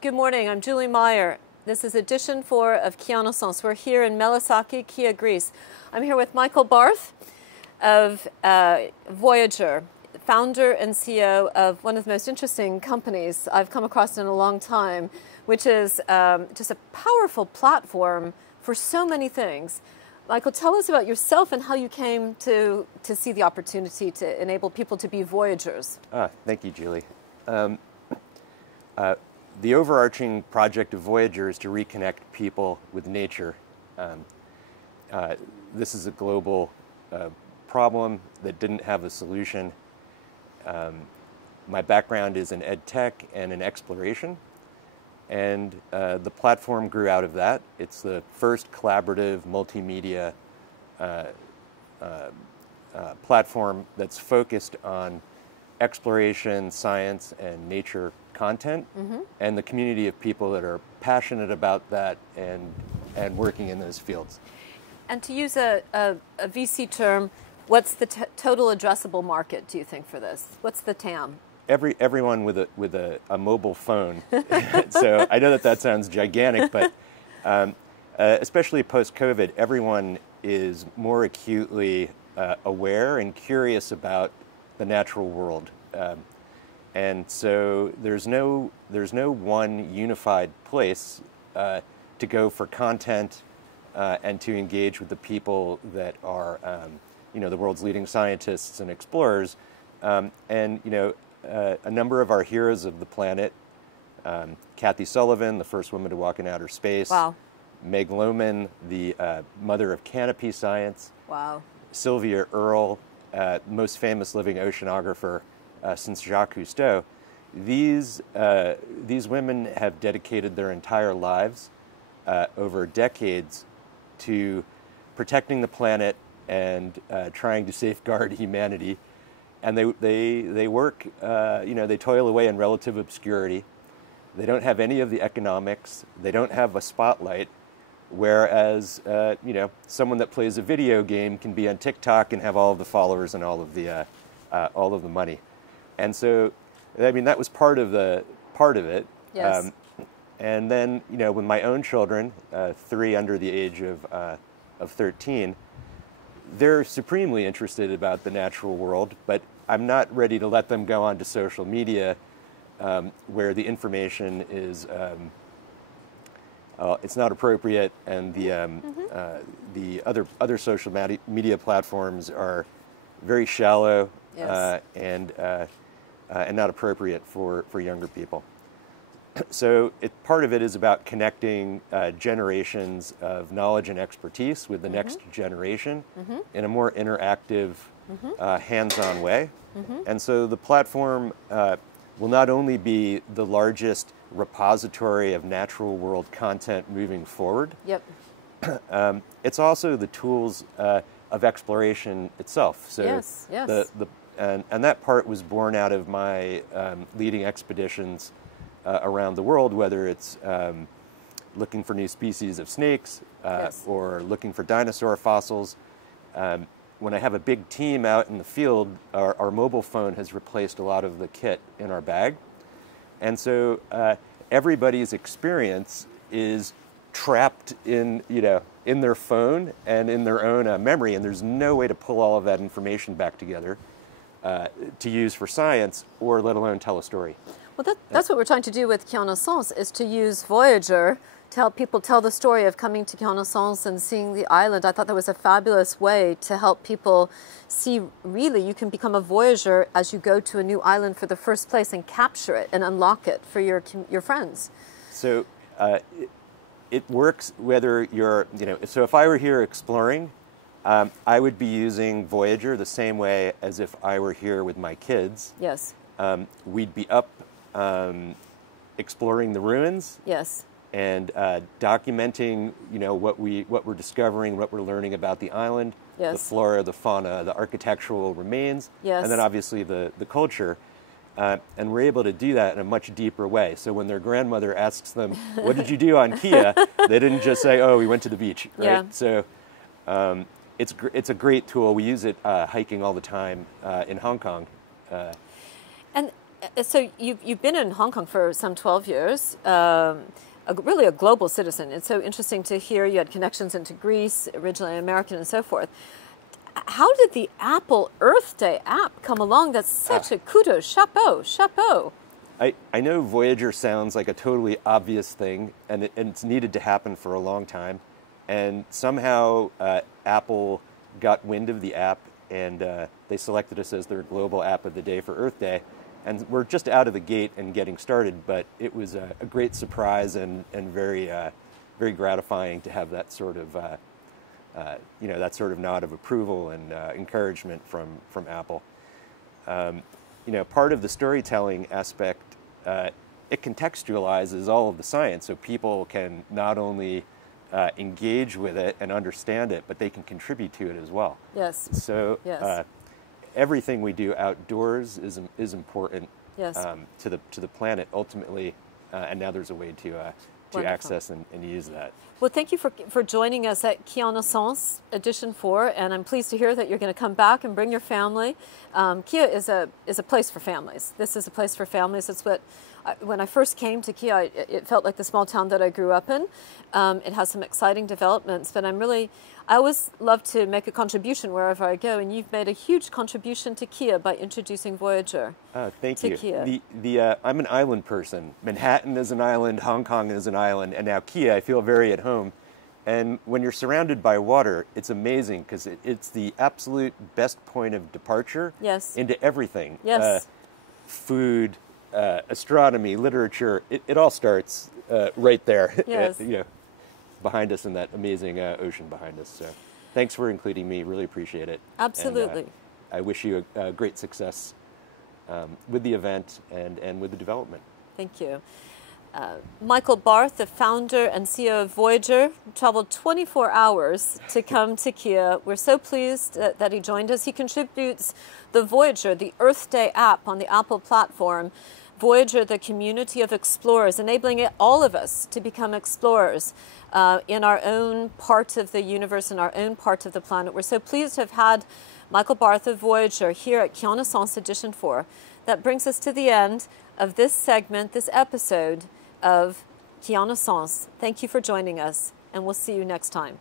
Good morning, I'm Julie Meyer. This is edition 4 of Keanaissance. We're here in Melisaki, Kia, Greece. I'm here with Michael Barth of Voiijer, founder and CEO of one of the most interesting companies I've come across in a long time, which is just a powerful platform for so many things. Michael, tell us about yourself and how you came to see the opportunity to enable people to be Voyagers. Thank you, Julie. The overarching project of Voiijer is to reconnect people with nature. This is a global problem that didn't have a solution. My background is in ed tech and in exploration, and the platform grew out of that. It's the first collaborative multimedia platform that's focused on exploration, science, and nature content, and the community of people that are passionate about that and working in those fields. And to use a VC term, what's the total addressable market, do you think, for this? What's the TAM? Everyone with a mobile phone. So I know that sounds gigantic, but especially post-COVID, everyone is more acutely aware and curious about the natural world. And so there's no one unified place to go for content and to engage with the people that are the world's leading scientists and explorers. A number of our heroes of the planet, Kathy Sullivan, the first woman to walk in outer space. Wow. Meg Lohman, the mother of canopy science. Wow. Sylvia Earle, most famous living oceanographer since Jacques Cousteau. These women have dedicated their entire lives over decades to protecting the planet and trying to safeguard humanity. And they work, they toil away in relative obscurity. They don't have any of the economics. They don't have a spotlight. Whereas, someone that plays a video game can be on TikTok and have all of the followers and all of the money. And so, I mean, that was part of it. Yes. And then, with my own children, 3 under the age of 13, they're supremely interested about the natural world, but I'm not ready to let them go onto social media where the information is it's not appropriate, and the other social media platforms are very shallow. Yes. And not appropriate for younger people. So part of it is about connecting generations of knowledge and expertise with the next generation in a more interactive, hands-on way. And so the platform will not only be the largest repository of natural world content moving forward, Yep. It's also the tools of exploration itself. So Yes. And that part was born out of my leading expeditions around the world, whether it's looking for new species of snakes Yes. or looking for dinosaur fossils. When I have a big team out in the field, our mobile phone has replaced a lot of the kit in our bag. And so everybody's experience is trapped in their phone and in their own memory, and there's no way to pull all of that information back together to use for science, or let alone tell a story. Well, that's what we're trying to do with Keanaissance, is to use Voiijer to help people tell the story of coming to Keanaissance and seeing the island. I thought that was a fabulous way to help people see, really, you can become a Voyager as you go to a new island for the first place and capture it and unlock it for your friends. So it works whether you're, so if I were here exploring, I would be using Voiijer the same way as if I were here with my kids. Yes. We'd be up exploring the ruins. Yes. And documenting, what we're discovering, what we're learning about the island, Yes. the flora, the fauna, the architectural remains, Yes. and then obviously the culture. And we're able to do that in a much deeper way. So when their grandmother asks them, "What did you do on Kia?" they didn't just say, "Oh, we went to the beach," right? Yeah. So it's a great tool. We use it hiking all the time in Hong Kong. And So you've been in Hong Kong for some 12 years, really a global citizen. It's so interesting to hear you had connections into Greece, originally American and so forth. How did the Apple Earth Day app come along? That's such a kudos, chapeau, chapeau. I know Voiijer sounds like a totally obvious thing, and it's needed to happen for a long time. And somehow Apple got wind of the app, and they selected us as their global app of the day for Earth Day. And we're just out of the gate and getting started, but it was a great surprise and very very gratifying to have that sort of that sort of nod of approval and encouragement from Apple. Part of the storytelling aspect, it contextualizes all of the science, so people can not only engage with it and understand it, but they can contribute to it as well. Yes. So yes. Everything we do outdoors is important. Yes. To the planet ultimately, and now there's a way to access and use that. Well, thank you for joining us at Keanaissance Edition 4, and I'm pleased to hear that you're going to come back and bring your family. Kia is a place for families. This is a place for families. It's what, when I first came to Kia, it felt like the small town that I grew up in. It has some exciting developments, but I always love to make a contribution wherever I go, and you've made a huge contribution to Kia by introducing Voiijer. Thank to you. Kia. I'm an island person. Manhattan is an island, Hong Kong is an island, and now Kia, I feel very at home. And when you're surrounded by water, it's amazing because it's the absolute best point of departure into everything. Yes. Food, astronomy, literature, it all starts right there. Yes. Behind us in that amazing ocean behind us. So thanks for including me. Really appreciate it. Absolutely. And, I wish you a great success with the event and with the development. Thank you. Michael Barth, the founder and CEO of Voiijer, traveled 24 hours to come to Kia. We're so pleased that he joined us. He contributes the Voiijer, the Earth Day app on the Apple platform. Voiijer, the community of explorers, enabling all of us to become explorers in our own part of the universe, in our own part of the planet. We're so pleased to have had Michael Barth of Voiijer here at Keanaissance Edition 4. That brings us to the end of this segment, this episode of Keanaissance. Thank you for joining us, and we'll see you next time.